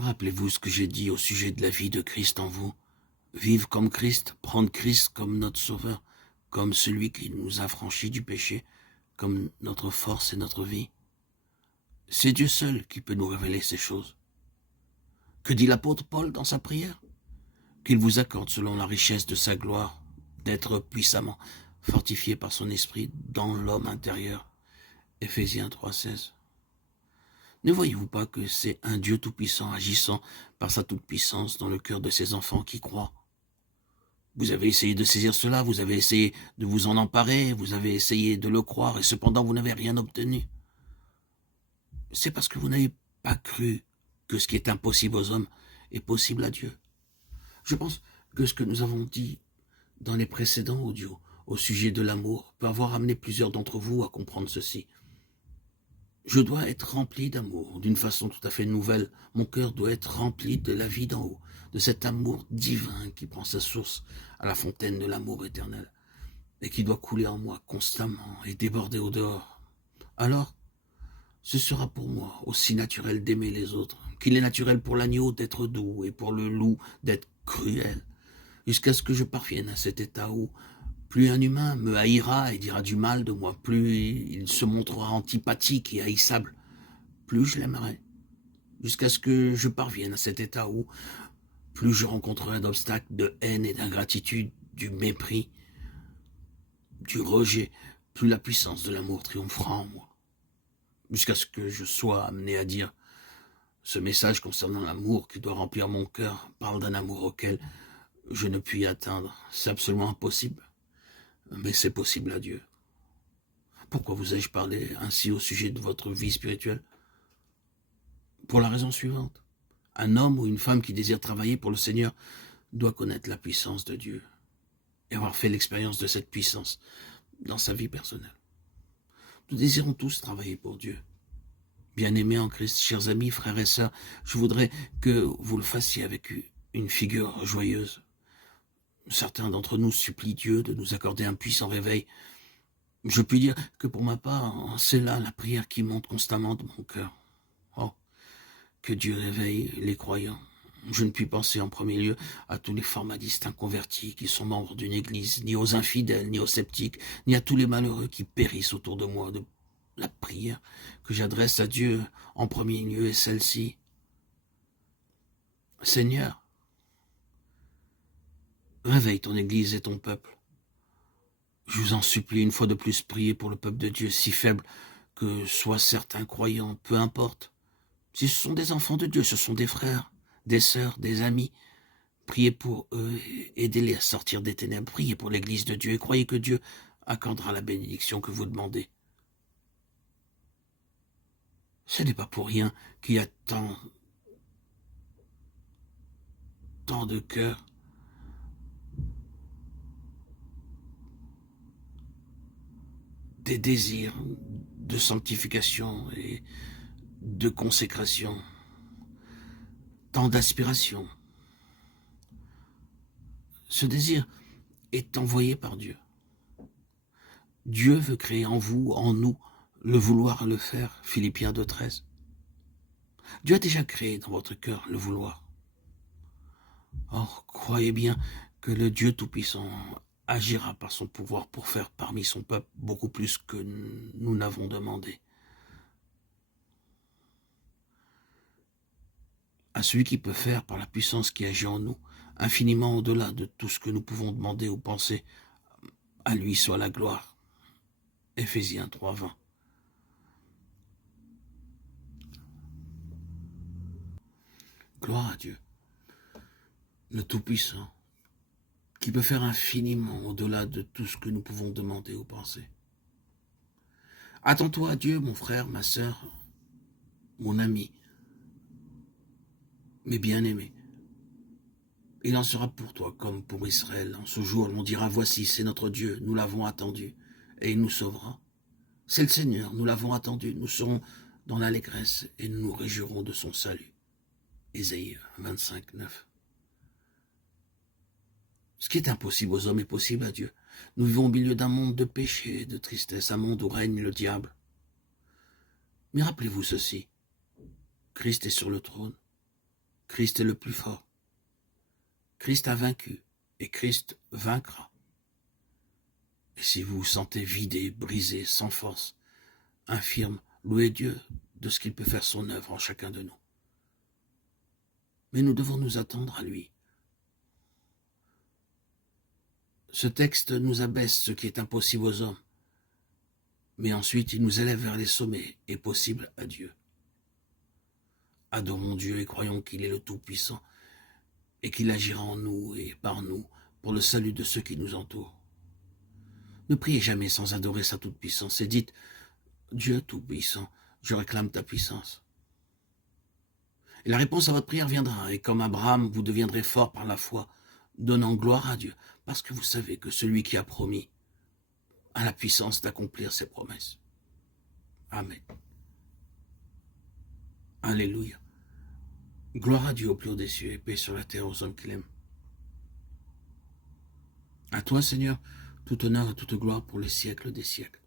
Rappelez-vous ce que j'ai dit au sujet de la vie de Christ en vous. Vivre comme Christ, prendre Christ comme notre Sauveur, comme celui qui nous a franchis du péché, comme notre force et notre vie. C'est Dieu seul qui peut nous révéler ces choses. Que dit l'apôtre Paul dans sa prière? Qu'il vous accorde selon la richesse de sa gloire, d'être puissamment fortifié par son esprit dans l'homme intérieur. Éphésiens 3,16. Ne voyez-vous pas que c'est un Dieu tout-puissant agissant par sa toute-puissance dans le cœur de ses enfants qui croient? Vous avez essayé de saisir cela, vous avez essayé de vous en emparer, vous avez essayé de le croire, et cependant vous n'avez rien obtenu. C'est parce que vous n'avez pas cru que ce qui est impossible aux hommes est possible à Dieu. Je pense que ce que nous avons dit dans les précédents audios au sujet de l'amour peut avoir amené plusieurs d'entre vous à comprendre ceci. Je dois être rempli d'amour d'une façon tout à fait nouvelle. Mon cœur doit être rempli de la vie d'en haut, de cet amour divin qui prend sa source à la fontaine de l'amour éternel et qui doit couler en moi constamment et déborder au dehors. Alors, ce sera pour moi aussi naturel d'aimer les autres qu'il est naturel pour l'agneau d'être doux et pour le loup d'être cruel, jusqu'à ce que je parvienne à cet état où plus un humain me haïra et dira du mal de moi, plus il se montrera antipathique et haïssable, plus je l'aimerai, jusqu'à ce que je parvienne à cet état où plus je rencontrerai d'obstacles, de haine et d'ingratitude, du mépris, du rejet, plus la puissance de l'amour triomphera en moi, jusqu'à ce que je sois amené à dire ce message concernant l'amour qui doit remplir mon cœur parle d'un amour auquel je ne puis atteindre. C'est absolument impossible, mais c'est possible à Dieu. Pourquoi vous ai-je parlé ainsi au sujet de votre vie spirituelle? Pour la raison suivante. Un homme ou une femme qui désire travailler pour le Seigneur doit connaître la puissance de Dieu et avoir fait l'expérience de cette puissance dans sa vie personnelle. Nous désirons tous travailler pour Dieu. Bien-aimés en Christ, chers amis, frères et sœurs, je voudrais que vous le fassiez avec une figure joyeuse. Certains d'entre nous supplient Dieu de nous accorder un puissant réveil. Je puis dire que pour ma part, c'est là la prière qui monte constamment de mon cœur. Oh, que Dieu réveille les croyants. Je ne puis penser en premier lieu à tous les formalistes inconvertis qui sont membres d'une église, ni aux infidèles, ni aux sceptiques, ni à tous les malheureux qui périssent autour de moi. La prière que j'adresse à Dieu en premier lieu est celle-ci. Seigneur, réveille ton église et ton peuple. Je vous en supplie une fois de plus, priez pour le peuple de Dieu, si faible que soient certains croyants, peu importe. Si ce sont des enfants de Dieu, ce sont des frères, des sœurs, des amis. Priez pour eux, aidez-les à sortir des ténèbres. Priez pour l'église de Dieu et croyez que Dieu accordera la bénédiction que vous demandez. Ce n'est pas pour rien qu'il y a tant de cœurs des désirs de sanctification et de consécration, tant d'aspiration. Ce désir est envoyé par Dieu. Dieu veut créer en vous, en nous, le vouloir et le faire, Philippiens 2,13. Dieu a déjà créé dans votre cœur le vouloir. Or, croyez bien que le Dieu Tout-Puissant agira par son pouvoir pour faire parmi son peuple beaucoup plus que nous n'avons demandé. À celui qui peut faire, par la puissance qui agit en nous, infiniment au-delà de tout ce que nous pouvons demander ou penser, à lui soit la gloire. Éphésiens 3,20. Gloire à Dieu, le Tout-Puissant, qui peut faire infiniment au-delà de tout ce que nous pouvons demander ou penser. Attends-toi à Dieu, mon frère, ma sœur, mon ami, mes bien-aimés. Il en sera pour toi comme pour Israël. En ce jour, l'on dira, voici, c'est notre Dieu, nous l'avons attendu, et il nous sauvera. C'est le Seigneur, nous l'avons attendu, nous serons dans l'allégresse et nous nous réjouirons de son salut. Ésaïe 25, 9. Ce qui est impossible aux hommes est possible à Dieu. Nous vivons au milieu d'un monde de péché et de tristesse, un monde où règne le diable. Mais rappelez-vous ceci, Christ est sur le trône. Christ est le plus fort. Christ a vaincu et Christ vaincra. Et si vous vous sentez vidé, brisé, sans force, infirme, louez Dieu de ce qu'il peut faire son œuvre en chacun de nous. Mais nous devons nous attendre à lui. Ce texte nous abaisse ce qui est impossible aux hommes, mais ensuite il nous élève vers les sommets et possibles à Dieu. Adorons Dieu et croyons qu'il est le Tout-Puissant et qu'il agira en nous et par nous pour le salut de ceux qui nous entourent. Ne priez jamais sans adorer sa toute-puissance et dites « Dieu Tout-Puissant, je réclame ta puissance ». Et la réponse à votre prière viendra, et comme Abraham, vous deviendrez fort par la foi, donnant gloire à Dieu, parce que vous savez que celui qui a promis a la puissance d'accomplir ses promesses. Amen. Alléluia. Gloire à Dieu au plus haut des cieux et paix sur la terre aux hommes qu'il aime. À toi, Seigneur, tout honneur et toute gloire pour les siècles des siècles.